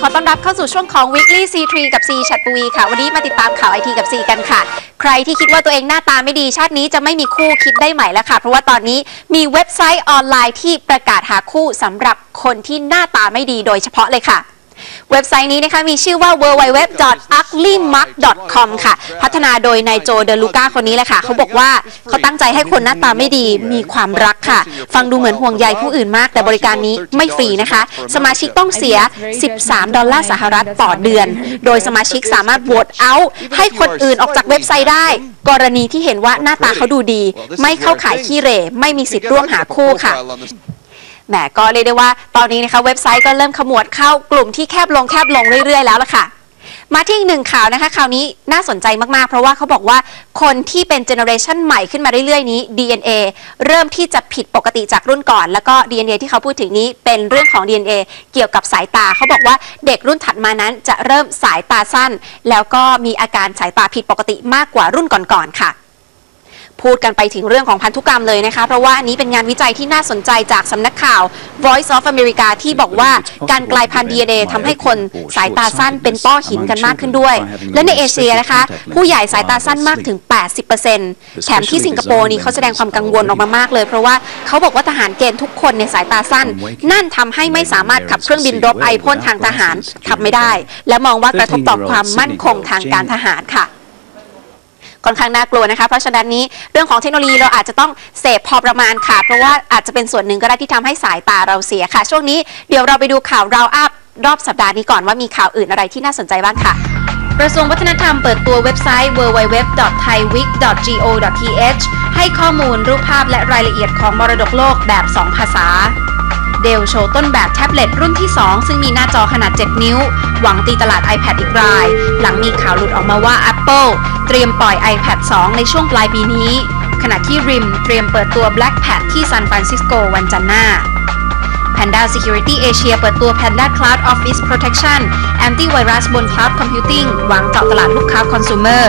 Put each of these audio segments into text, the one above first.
ขอต้อนรับเข้าสู่ช่วงของ Weekly C3 กับ C ชัดปวีค่ะ วันนี้มาติดตามข่าวไอทีกับ C กันค่ะ ใครที่คิดว่าตัวเองหน้าตาไม่ดีชาตินี้จะไม่มีคู่คิดได้ใหม่แล้วค่ะ เพราะว่าตอนนี้มีเว็บไซต์ออนไลน์ที่ประกาศหาคู่สำหรับคนที่หน้าตาไม่ดีโดยเฉพาะเลยค่ะ เว็บไซต์นี้นะคะมีชื่อว่า www.uglymark.com ค่ะ พัฒนาโดยนายโจเดลูก้าคนนี้แหละค่ะ เขาบอกว่าเขาตั้งใจให้คนหน้าตาไม่ดีมีความรักค่ะ ฟังดูเหมือนห่วงใยผู้อื่นมาก แต่บริการนี้ไม่ฟรีนะคะ สมาชิกต้องเสีย 13 ดอลลาร์สหรัฐต่อเดือน โดยสมาชิกสามารถโหวตเอาท์ให้คนอื่นออกจากเว็บไซต์ได้ กรณีที่เห็นว่าหน้าตาเขาดูดี ไม่เข้าขายขี้เหร่ไม่มีสิทธิ์ร่วมหาคู่ค่ะ แหมก็เรียกได้ว่าตอนนี้นะคะเว็บไซต์ก็เริ่มขมวดเข้ากลุ่มที่แคบลงแคบลงเรื่อยๆแล้วล่ะค่ะ มาที่อีกหนึ่งข่าวนะคะ ข่าวนี้น่าสนใจมากๆ เพราะว่าเขาบอกว่าคนที่เป็นเจเนอเรชันใหม่ขึ้นมาเรื่อยๆนี้ DNA เริ่มที่จะผิดปกติจากรุ่นก่อน แล้วก็ DNA ที่เขาพูดถึงนี้เป็นเรื่องของ DNA เกี่ยวกับสายตา เขาบอกว่าเด็กรุ่นถัดมานั้นจะเริ่มสายตาสั้น แล้วก็มีอาการสายตาผิดปกติมากกว่ารุ่นก่อนๆค่ะ พูดกันไปถึงเรื่องของพันธุกรรมเลยนะคะ เพราะว่าอันนี้เป็นงานวิจัยที่น่าสนใจจากสำนักข่าว Voice of America ที่บอกว่าการกลายพันธุ์ DNA ทำให้คนสายตาสั้นเป็นต้อหินกันมากขึ้นด้วย และในเอเชียนะคะ ผู้ใหญ่สายตาสั้นมากถึง 80%แถมที่สิงคโปร์นี่เขาแสดงความกังวลออกมามากเลย เพราะว่าเขาบอกว่าทหารเกณฑ์ทุกคนในยสายตาสั้น นั่นทำให้ไม่สามารถขับเครื่องบินรบไอพ่นทางทหารขับไม่ได้ และมองว่ากระทบต่อความมั่นคงทางการทหารค่ะ ค่อนข้างน่ากลัวนะคะ เพราะฉะนั้นนี้เรื่องของเทคโนโลยีเราอาจจะต้องเสพพอประมาณค่ะ เพราะว่าอาจจะเป็นส่วนหนึ่งก็ได้ที่ทำให้สายตาเราเสียค่ะ ช่วงนี้เดี๋ยวเราไปดูข่าวราอัพรอบสัปดาห์นี้ก่อนว่ามีข่าวอื่นอะไรที่น่าสนใจบ้างค่ะกระทรวงวัฒนธรรมเปิดตัวเว็บไซต์ www.thaiweek.go.th ให้ข้อมูลรูปภาพและรายละเอียดของมรดกโลกแบบ 2 ภาษา เดลโชว์ต้นแบบแท็บเล็ตรุ่นที่ 2 ซึ่งมีหน้าจอขนาด 7 นิ้ว หวังตีตลาด iPad อีกราย หลังมีข่าวหลุดออกมาว่า Apple เตรียมปล่อย iPad 2 ในช่วงปลายปีนี้ ขณะที่ RIM เตรียมเปิดตัว Blackpad ที่ซานฟรานซิสโกวันจันทร์หน้า Panda Security Asia เปิดตัว Panda Cloud Office Protection Antivirus บน Cloud Computing หวังเจาะตลาดลูกค้า Consumer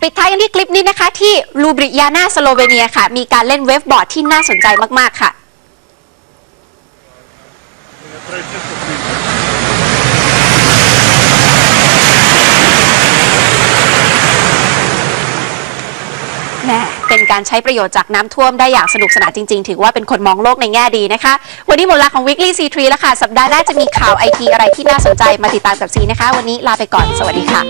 ปิดท้ายกันที่คลิปนี้นะคะ ที่ลูบริยานาสโลเวเนียค่ะ มีการเล่นเวฟบอร์ดที่น่าสนใจมาก ๆ ค่ะ แหม่ เป็นการใช้ประโยชน์จากน้ำท่วมได้อย่างสนุกสนานจริง ๆ ถือว่าเป็นคนมองโลกในแง่ดีนะคะ วันนี้หมดเวลาของ Weekly C3 แล้วค่ะ สัปดาห์หน้าจะมีข่าวไอทีอะไรที่น่าสนใจมาติดตามกับซีนะคะ วันนี้ลาไปก่อน สวัสดีค่ะ